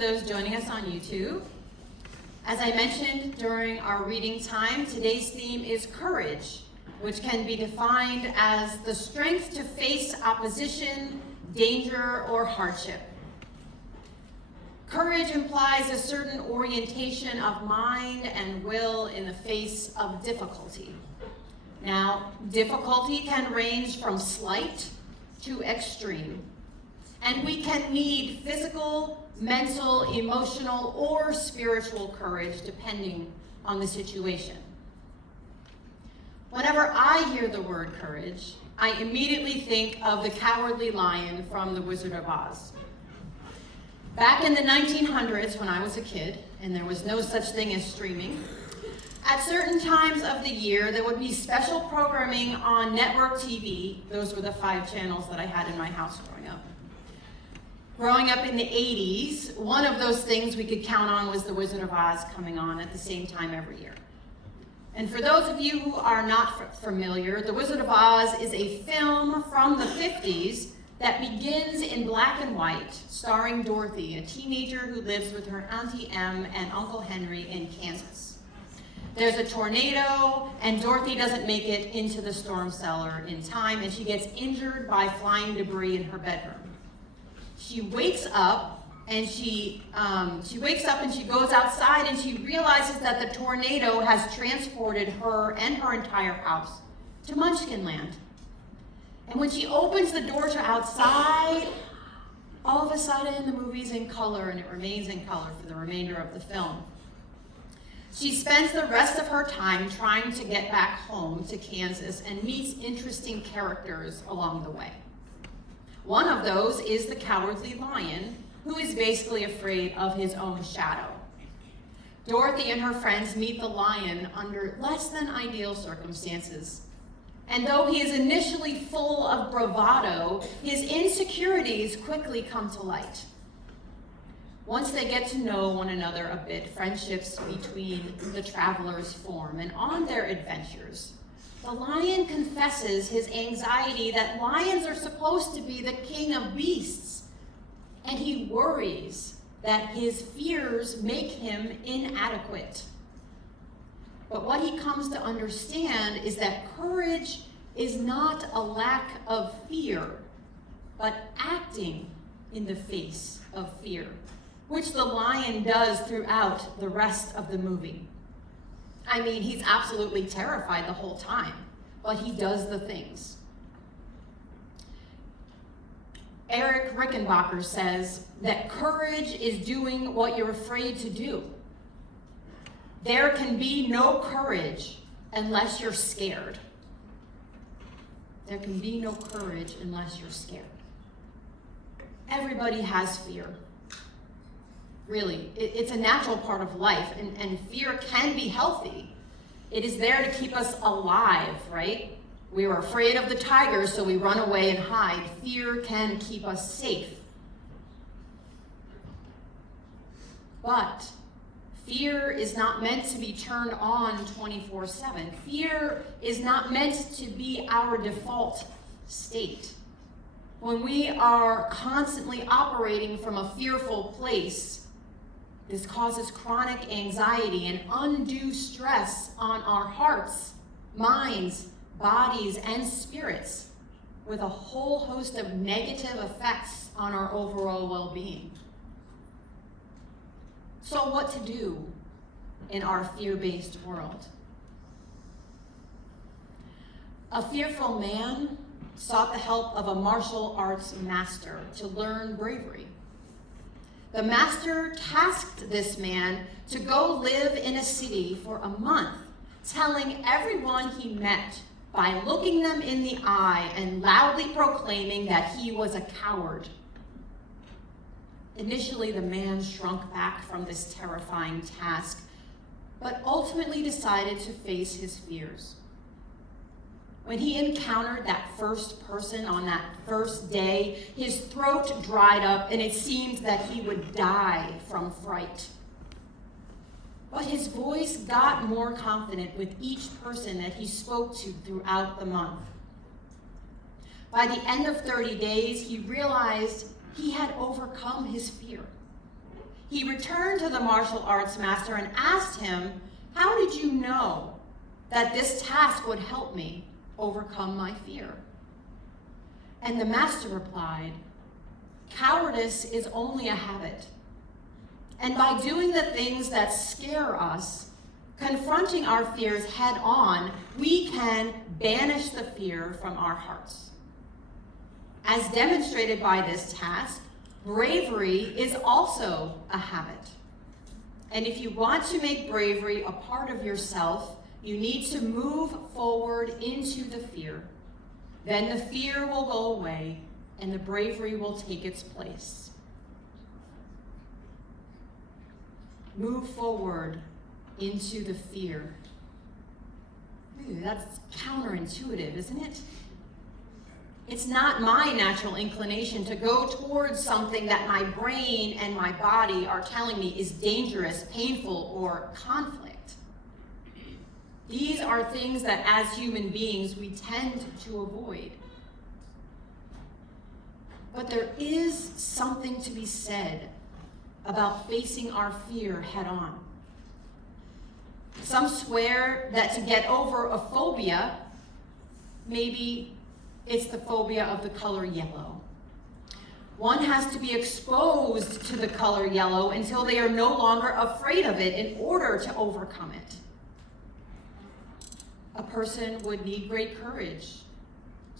those joining us on YouTube. As I mentioned during our reading time, today's theme is courage, which can be defined as the strength to face opposition, danger, or hardship. Courage implies a certain orientation of mind and will in the face of difficulty. Now, difficulty can range from slight to extreme, and we can need physical, mental, emotional, or spiritual courage depending on the situation. Whenever I hear the word courage, I immediately think of the Cowardly Lion from The Wizard of Oz. Back in the 1900s, when I was a kid, and there was no such thing as streaming, at certain times of the year, there would be special programming on network TV. Those were the 5 channels that I had in my house growing up. Growing up in the 80s, one of those things we could count on was The Wizard of Oz coming on at the same time every year. And for those of you who are not familiar, The Wizard of Oz is a film from the 50s that begins in black and white, starring Dorothy, a teenager who lives with her Auntie Em and Uncle Henry in Kansas. There's a tornado, and Dorothy doesn't make it into the storm cellar in time, and she gets injured by flying debris in her bedroom. She wakes up, and she goes outside, and she realizes that the tornado has transported her and her entire house to Munchkin Land. And when she opens the door to outside, all of a sudden the movie's in color, and it remains in color for the remainder of the film. She spends the rest of her time trying to get back home to Kansas and meets interesting characters along the way. One of those is the Cowardly Lion, who is basically afraid of his own shadow. Dorothy and her friends meet the lion under less than ideal circumstances. And though he is initially full of bravado, his insecurities quickly come to light. Once they get to know one another a bit, friendships between the travelers form, and on their adventures, the lion confesses his anxiety that lions are supposed to be the king of beasts, and he worries that his fears make him inadequate. But what he comes to understand is that courage is not a lack of fear, but acting in the face of fear, which the lion does throughout the rest of the movie. I mean, he's absolutely terrified the whole time, but he does the things. Eric Rickenbacker says that courage is doing what you're afraid to do. There can be no courage unless you're scared. There can be no courage unless you're scared. Everybody has fear. Really, it's a natural part of life, and fear can be healthy. It is there to keep us alive, right? We are afraid of the tiger, so we run away and hide. Fear can keep us safe. But fear is not meant to be turned on 24/7. Fear is not meant to be our default state. When we are constantly operating from a fearful place, this causes chronic anxiety and undue stress on our hearts, minds, bodies, and spirits, with a whole host of negative effects on our overall well-being. So what to do in our fear-based world? A fearful man sought the help of a martial arts master to learn bravery. The master tasked this man to go live in a city for a month, telling everyone he met by looking them in the eye and loudly proclaiming that he was a coward. Initially, the man shrunk back from this terrifying task, but ultimately decided to face his fears. When he encountered that first person on that first day, his throat dried up and it seemed that he would die from fright. But his voice got more confident with each person that he spoke to throughout the month. By the end of 30 days, he realized he had overcome his fear. he returned to the martial arts master and asked him, "How did you know that this task would help me overcome my fear?" And the master replied, "Cowardice is only a habit. And by doing the things that scare us, confronting our fears head on, we can banish the fear from our hearts." As demonstrated by this task, bravery is also a habit. And if you want to make bravery a part of yourself, you need to move forward into the fear. Then the fear will go away and the bravery will take its place. Move forward into the fear. Ooh, that's counterintuitive, isn't it? It's not my natural inclination to go towards something that my brain and my body are telling me is dangerous, painful, or conflict. These are things that as human beings we tend to avoid. But there is something to be said about facing our fear head on. Some swear that to get over a phobia, maybe it's the phobia of the color yellow. One has to be exposed to the color yellow until they are no longer afraid of it in order to overcome it. A person would need great courage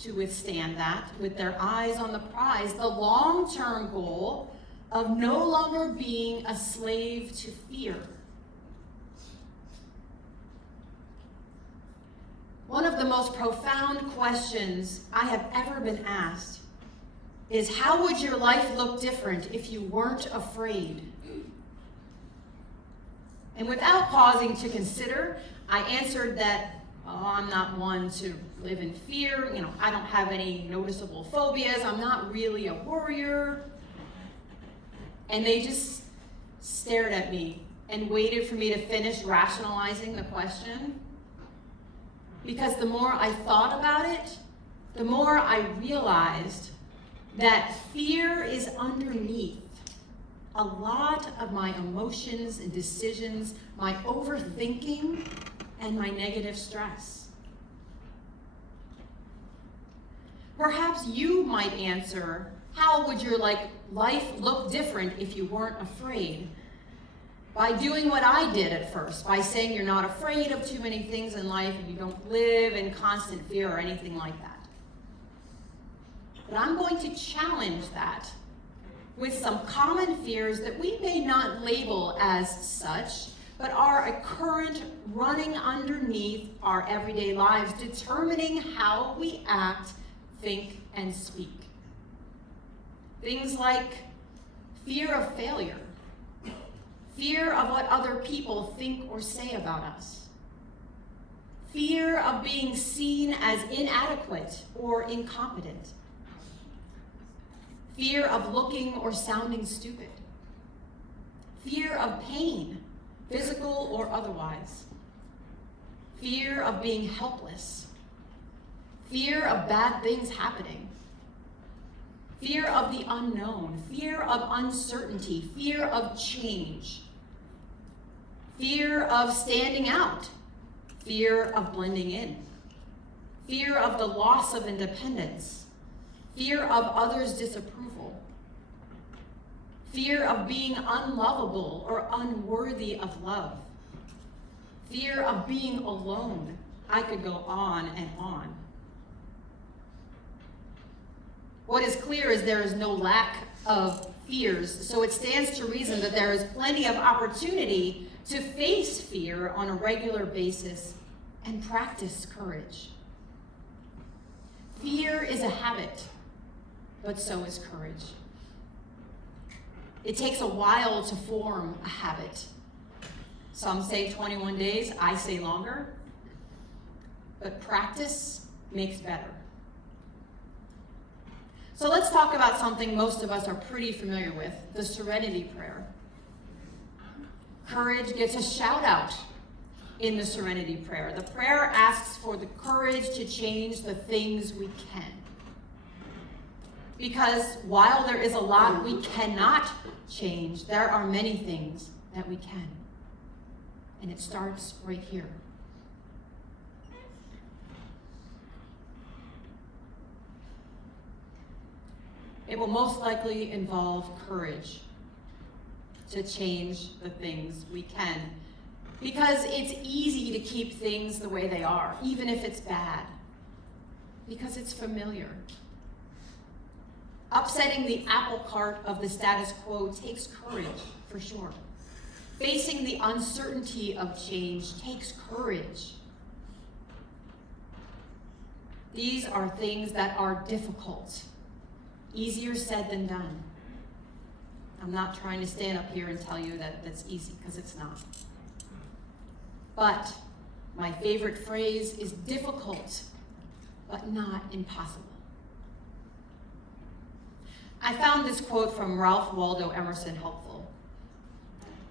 to withstand that with their eyes on the prize, the long-term goal of no longer being a slave to fear. One of the most profound questions I have ever been asked is, how would your life look different if you weren't afraid? And without pausing to consider, I answered that, I'm not one to live in fear. I don't have any noticeable phobias. I'm not really a worrier. And they just stared at me and waited for me to finish rationalizing the question. Because the more I thought about it, the more I realized that fear is underneath a lot of my emotions and decisions, my overthinking, and my negative stress. Perhaps you might answer, how would your life look different if you weren't afraid? By doing what I did at first, by saying you're not afraid of too many things in life and you don't live in constant fear or anything like that. But I'm going to challenge that with some common fears that we may not label as such, but are a current running underneath our everyday lives, determining how we act, think, and speak. Things like fear of failure, fear of what other people think or say about us, fear of being seen as inadequate or incompetent, fear of looking or sounding stupid, fear of pain, physical or otherwise, fear of being helpless, fear of bad things happening, fear of the unknown, fear of uncertainty, fear of change, fear of standing out, fear of blending in, fear of the loss of independence, fear of others' disapproval, fear of being unlovable or unworthy of love, fear of being alone. I could go on and on. What is clear is there is no lack of fears, so it stands to reason that there is plenty of opportunity to face fear on a regular basis and practice courage. Fear is a habit, but so is courage. It takes a while to form a habit. Some say 21 days, I say longer, but practice makes better. So let's talk about something most of us are pretty familiar with, the Serenity Prayer. Courage gets a shout out in the Serenity Prayer. The prayer asks for the courage to change the things we can. Because while there is a lot we cannot change, there are many things that we can. And it starts right here. It will most likely involve courage to change the things we can, because it's easy to keep things the way they are, even if it's bad, because it's familiar. Upsetting the apple cart of the status quo takes courage, for sure. Facing the uncertainty of change takes courage. These are things that are difficult, easier said than done. I'm not trying to stand up here and tell you that that's easy, because it's not. But my favorite phrase is difficult, but not impossible. I found this quote from Ralph Waldo Emerson helpful.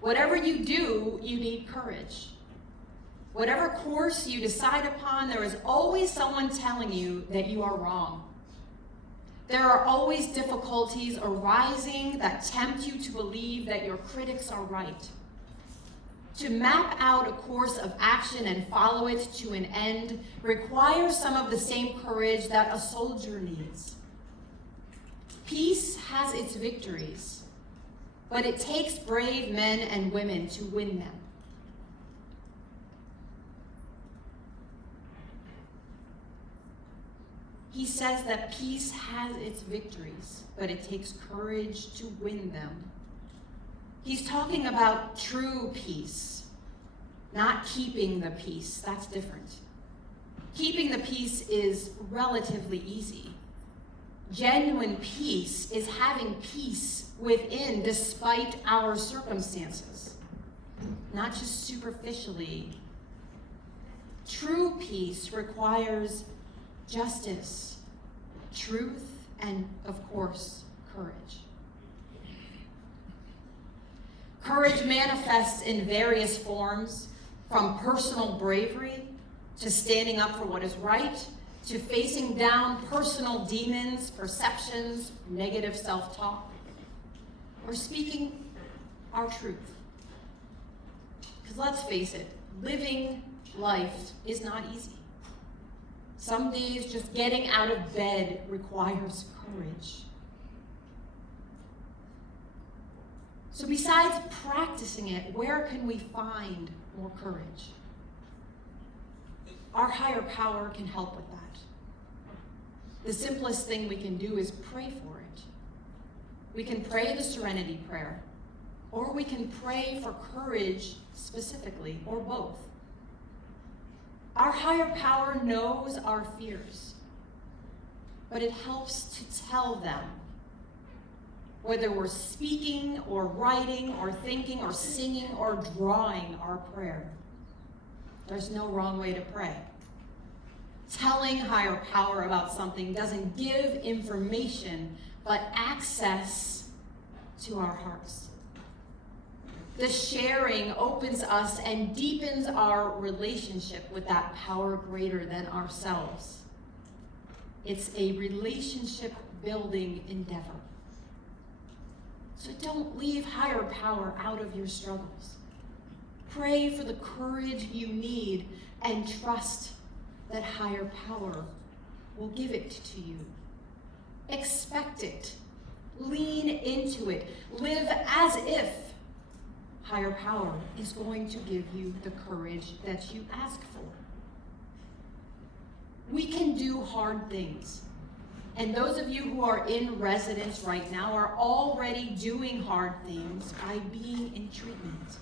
Whatever you do, you need courage. Whatever course you decide upon, there is always someone telling you that you are wrong. There are always difficulties arising that tempt you to believe that your critics are right. To map out a course of action and follow it to an end requires some of the same courage that a soldier needs. Peace has its victories, but it takes brave men and women to win them. He says that peace has its victories, but it takes courage to win them. He's talking about true peace, not keeping the peace. That's different. Keeping the peace is relatively easy. Genuine peace is having peace within despite our circumstances, not just superficially. True peace requires justice, truth, and, of course, courage. Courage manifests in various forms, from personal bravery to standing up for what is right, to facing down personal demons, perceptions, negative self-talk, or speaking our truth. Because let's face it, living life is not easy. Some days just getting out of bed requires courage. So besides practicing it, where can we find more courage? Our higher power can help with that. The simplest thing we can do is pray for it. We can pray the Serenity Prayer, or we can pray for courage specifically, or both. Our higher power knows our fears, but it helps to tell them. Whether we're speaking or writing or thinking or singing or drawing our prayer, there's no wrong way to pray. Telling higher power about something doesn't give information, but access to our hearts. The sharing opens us and deepens our relationship with that power greater than ourselves. It's a relationship building endeavor. So don't leave higher power out of your struggles. Pray for the courage you need and trust that higher power will give it to you. Expect it. Lean into it. Live as if higher power is going to give you the courage that you ask for. We can do hard things. And those of you who are in residence right now are already doing hard things by being in treatment.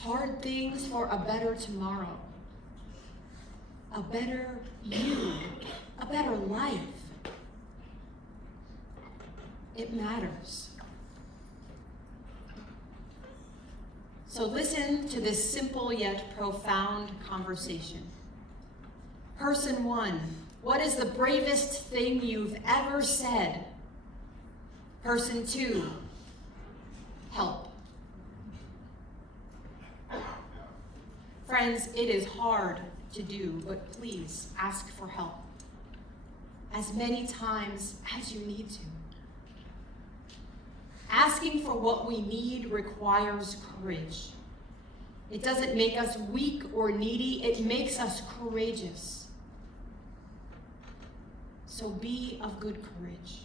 Hard things for a better tomorrow, a better you, a better life. It matters. So listen to this simple yet profound conversation. Person 1, what is the bravest thing you've ever said? Person 2, help. Friends, it is hard to do, but please ask for help as many times as you need to. Asking for what we need requires courage. It doesn't make us weak or needy, it makes us courageous. So be of good courage.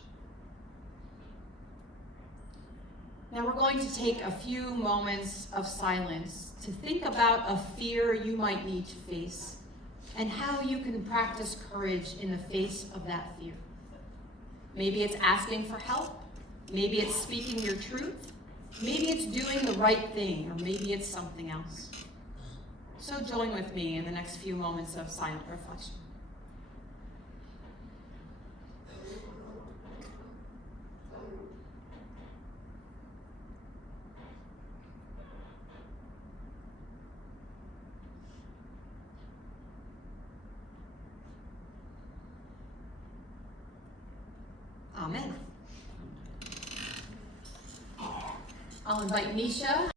Now we're going to take a few moments of silence to think about a fear you might need to face and how you can practice courage in the face of that fear. Maybe it's asking for help. Maybe it's speaking your truth. Maybe it's doing the right thing, or maybe it's something else. So join with me in the next few moments of silent reflection. Amen. I'll invite Nisha